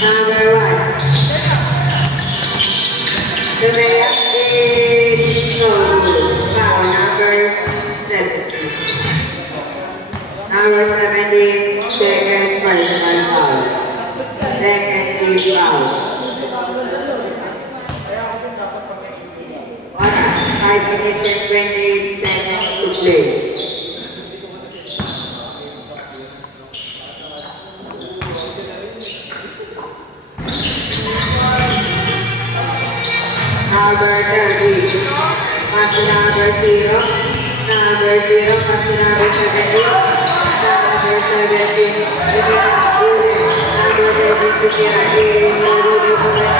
Number Number 17, second personal foul. Second team foul. 5 minutes and 28 seconds to play. Number 30, pass to number 0. Number 0, pass to number 17. Number 17, number 17,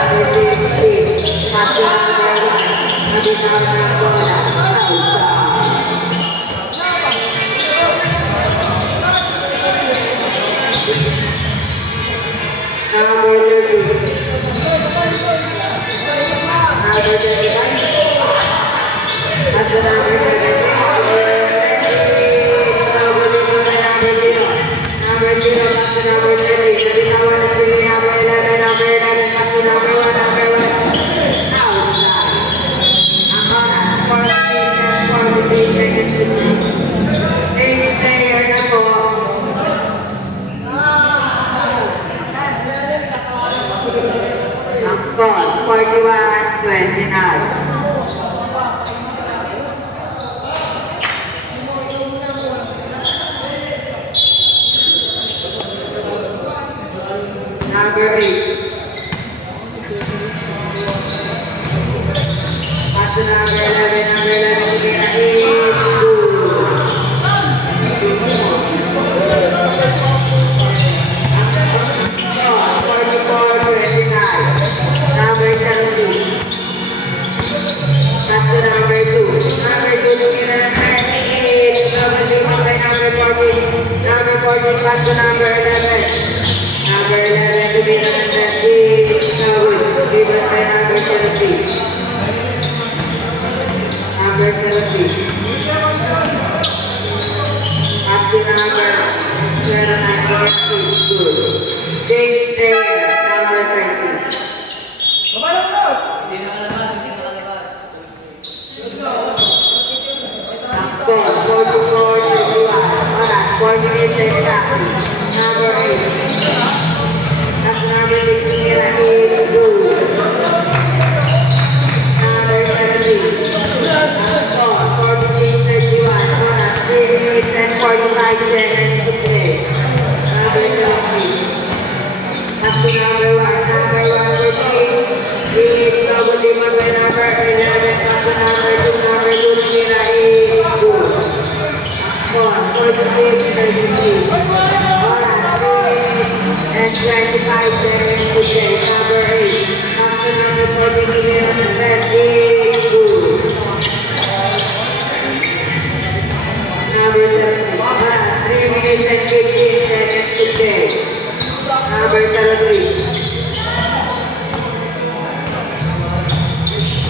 number 16, pass to number 1. Nabitaw ng bola. Number 30. Number 31. At the number 17. Number 0. At the number 30. Nabitawan ng pili. Number 11. Number 11. At the number 1. Number 1. Score 41-29. Number 8. Pass to number 11. Number 11 again. 44-29. Number 17. Pass to number 2. Number 2 looking at 38. Number 2 by number 14. Number 14 pass to number 11. Number 11 to be number 13. Given by number 17. Number 17. Pass to number 29. Good. James Taylor, number 13. Score 44-31. Alright, 4 minutes exactly. Number 8. That's number 16 is good. Number 17. Score 43-31. Alright, 3 minutes and 45 seconds to play. Number 17. That's the number 1. Number 1 with me. Is double limit by number 11. That's the number 2. Number 2 Mira is good. Score 46-33. Alright, 3 minutes and 25 seconds to play. Number 8. That's the number 14 Mira is good. Number 17. Alright, 3 minutes and 15 seconds to play. Number 33.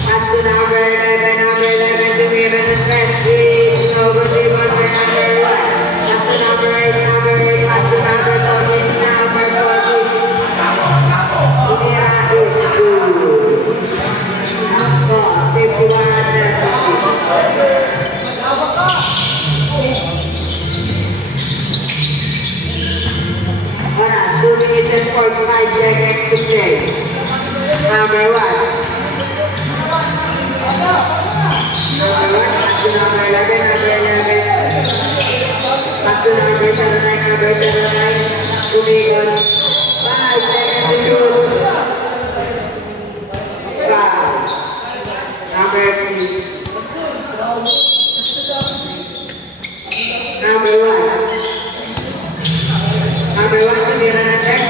Pass to number 11. Number 11 to be Renaissance is nobody but by number 1. Pass to number 8. Number 8. Pass to number 14. Number 14. Mira is good. Score 51-30. Alright, 2 minutes and 45 seconds to play. Number 1. Number 1, pass to number 11, number 11. Pass to number 79, number 79. Tumigon. 5 seconds to shoot. Foul. Number 3. Number 1. Number 1 to be Renaissance.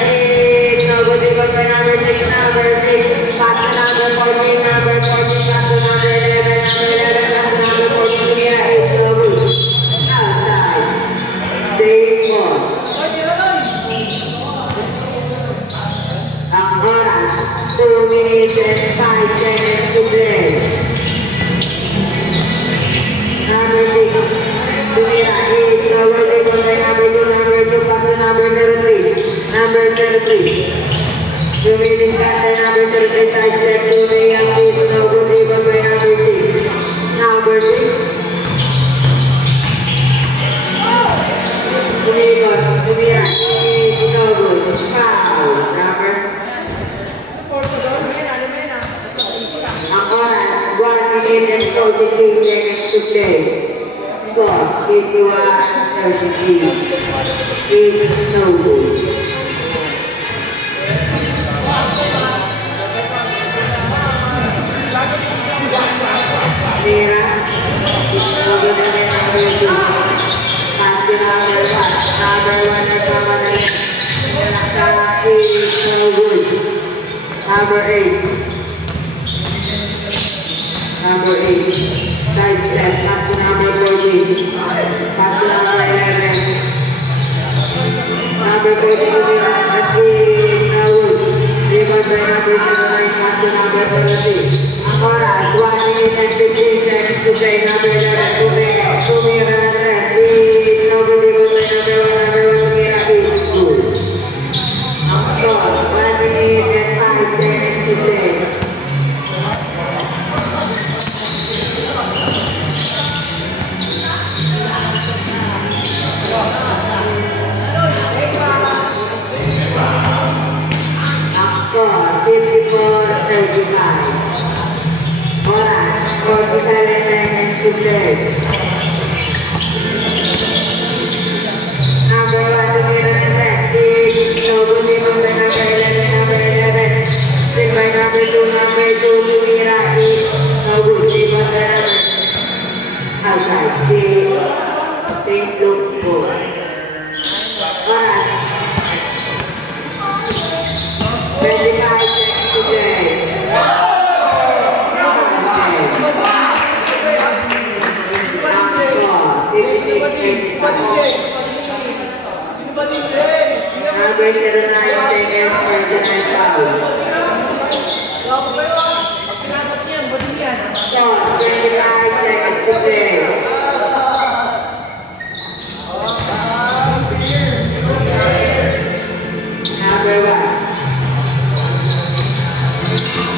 Nobody but by number 6. Number 6. Pass to number 14. Number 14. Pass to number 11. Number 11. Pass to number 14. Here is Nobody. Outside. Save 4. Ang oras. 2 minutes and 5 seconds to play. Number 6. Tumira is Nobody but by number 2. Number 2. Pass to number 33. Number 33. Remaining cut number 35 step to the young people now good even by number 6. Number 6. Tumibot, tumira, no good. Foul. Number. Ang oras, 1 minute and 43 seconds to play. Score, 51-33. It's no good. Mira, number 2. Pass to number 1. Number 1 na kamanali. Is no good. Number 8. Number 8. Side step. Pass to number 14. Pass to number 11. Number 14 Mira. Is no good. Rebound by number 09. Pass to number 17. Oras, 1 minute and 15 seconds to play. Number 11, Tumira, is no good. Number 1, Tumira is good. Ang score, 1 minute and 5 seconds to play. Ang score, 54-35. Oras, 47 seconds to play. Number 1 to Mira is no good. Number 11, still by number 2, number 2 to Mira is no good. Outside, St. Luke goal. Oras, 25 seconds to play. Number 09 seconds for the next foul. So, 25 seconds to play. Number 1.